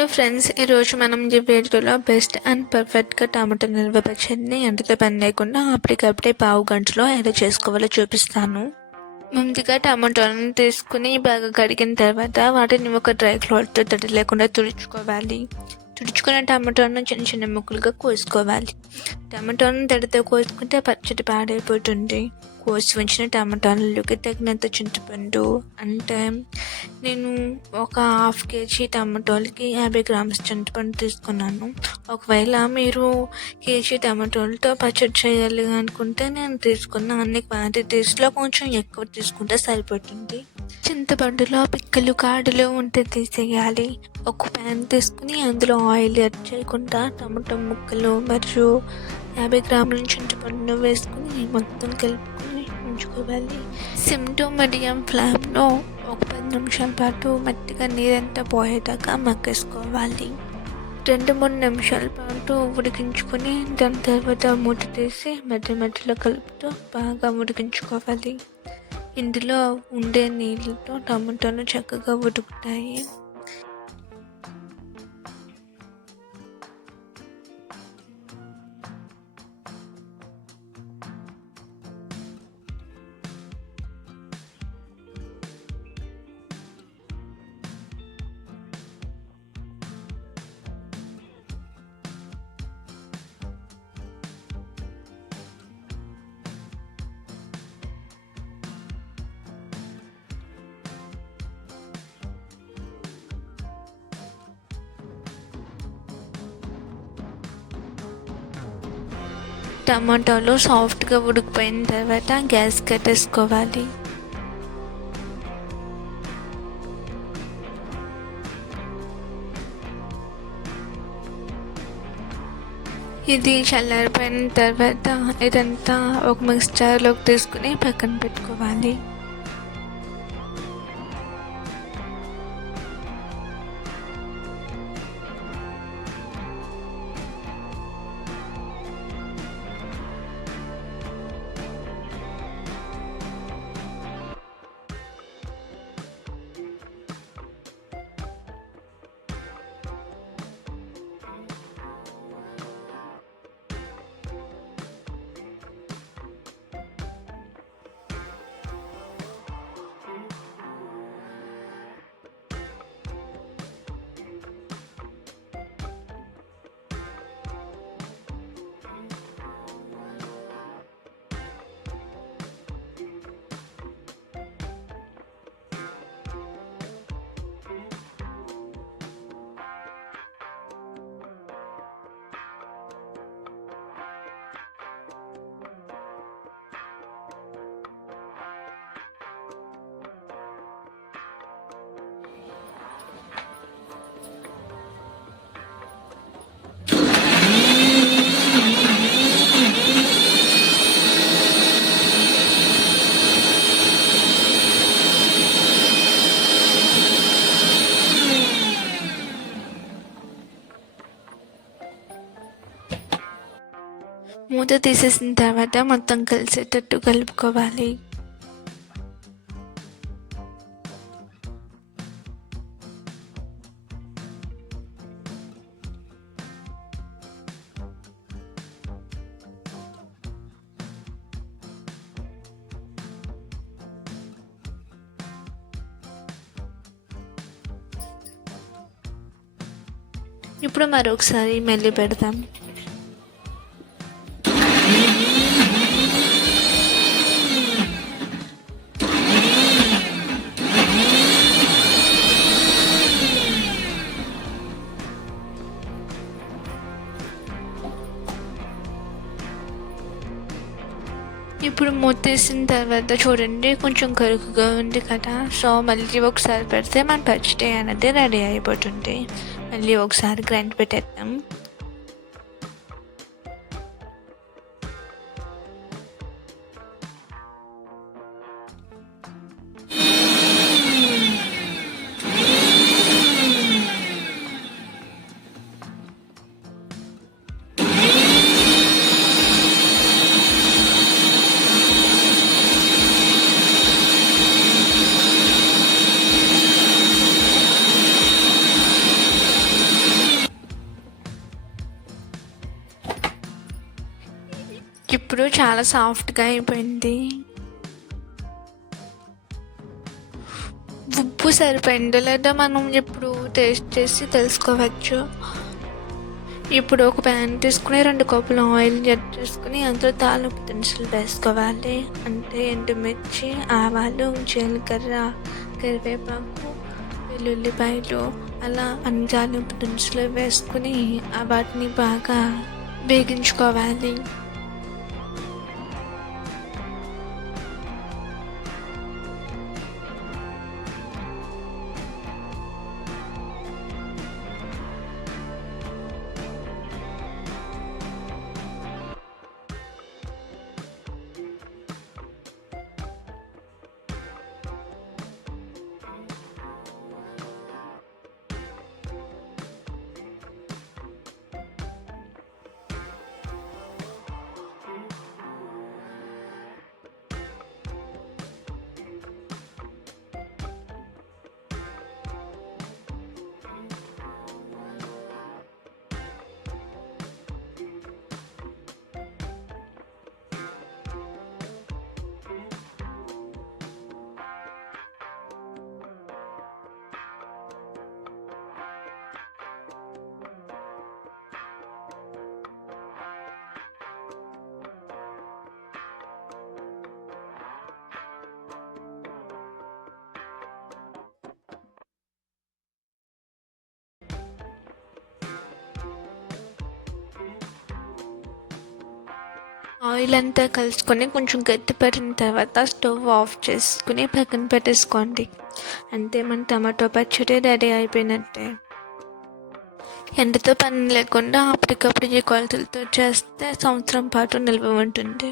Hello friends, ఈరోజు మనం ఈ వీడియోలో బెస్ట్ అండ్ పర్ఫెక్ట్గా టమాటా నిల్వ పచ్చడిని ఎండతో పని లేకుండా అప్పటికప్పుడే పావు గంటలో ఎలా చేసుకోవాలో చూపిస్తాను. ముందుగా టమాటాలను తీసుకుని బాగా కడిగిన తర్వాత వాటిని ఒక డ్రై క్లాత్తో తడి లేకుండా తుడుచుకోవాలి. తుడుచుకున్న టమాటాలను చిన్న చిన్న ముక్కలుగా కోసుకోవాలి. టమాటాలను తడితో కోసుకుంటే పచ్చడి పాడైపోతుంది. కోసి ఉంచిన టమాటాలలోకి తగినంత చింతపండు, అంటే నేను ఒక 1/2 kg టమాటాలకి 50 grams చింతపండు తీసుకున్నాను. ఒకవేళ మీరు కేజీ టమాటాలతో పచ్చడి చేయాలి అనుకుంటే నేను తీసుకున్న అన్ని క్వాంటిటీస్లో కొంచెం ఎక్కువ తీసుకుంటే సరిపోతుంది. చింతపండులో పిక్కలు కాడలు ఉంటే తీసేయాలి. ఒక ప్యాన్ తీసుకుని అందులో ఆయిల్ యాడ్ చేయకుండా టమాటా ముక్కలు మరియు 50 grams చింతపండును వేసుకుని మొత్తం కలుపుకొని ఉంచుకోవాలి. సిమ్ టు మీడియం ఫ్లేమ్లో ఒక 10 నిమిషాల పాటు మెత్తగా నీరంతా పోయేదాకా మగ్గేసుకోవాలి. 2-3 నిమిషాల పాటు ఉడికించుకొని దాని తర్వాత మూత తీసి మధ్యలో కలుపుతూ బాగా ఉడికించుకోవాలి. ఇందులో ఉండే నీళ్ళతో టమాటాలు చక్కగా ఉడుకుతాయి. టమాటాలు సాఫ్ట్గా ఉడికిపోయిన తర్వాత గ్యాస్ కట్టేసుకోవాలి. ఇది చల్లారిపోయిన తర్వాత ఇదంతా ఒక మిక్స్చర్లోకి తీసుకుని పక్కన పెట్టుకోవాలి. మూత తీసేసిన తర్వాత మొత్తం కలిసేటట్టు కలుపుకోవాలి. ఇప్పుడు మరొకసారి మళ్ళీ పెడదాం. ఇప్పుడు మూతేసిన తర్వాత చూడండి, కొంచెం కరుకుగా ఉంది కదా. సో మళ్ళీ ఒకసారి పెడితే మన పచ్చడి అనేది రెడీ అయిపోతుంది. మళ్ళీ ఒకసారి గ్రైండ్ పెట్టేద్దాం. ఇప్పుడు చాలా సాఫ్ట్గా అయిపోయింది. ఉప్పు సరిపోయిందో లేదో మనం ఇప్పుడు టేస్ట్ చేసి తెలుసుకోవచ్చు. ఇప్పుడు ఒక ప్యాన్ తీసుకుని 2 కప్పులు ఆయిల్ చేసుకుని అందులో తాలింపు దినుసులు వేసుకోవాలి. అంటే ఎండుమిర్చి, ఆవాలు, జీలకర్ర, కరివేపాకు, వెల్లుల్లిపాయలు అలా అన్ని తాలింపు దినుసులు వేసుకుని వాటిని బాగా వేగించుకోవాలి. ఆయిల్ అంతా కలుసుకొని కొంచెం గట్టిపడిన తర్వాత స్టవ్ ఆఫ్ చేసుకుని పక్కన పెట్టేసుకోండి. అంతే మన టమాటో పచ్చడి రెడీ అయిపోయినట్టే. ఎండతో పని లేకుండా అప్పటికప్పుడు ఈ కొలతలతో చేస్తే సంవత్సరం పాటు నిల్వ ఉంటుంది.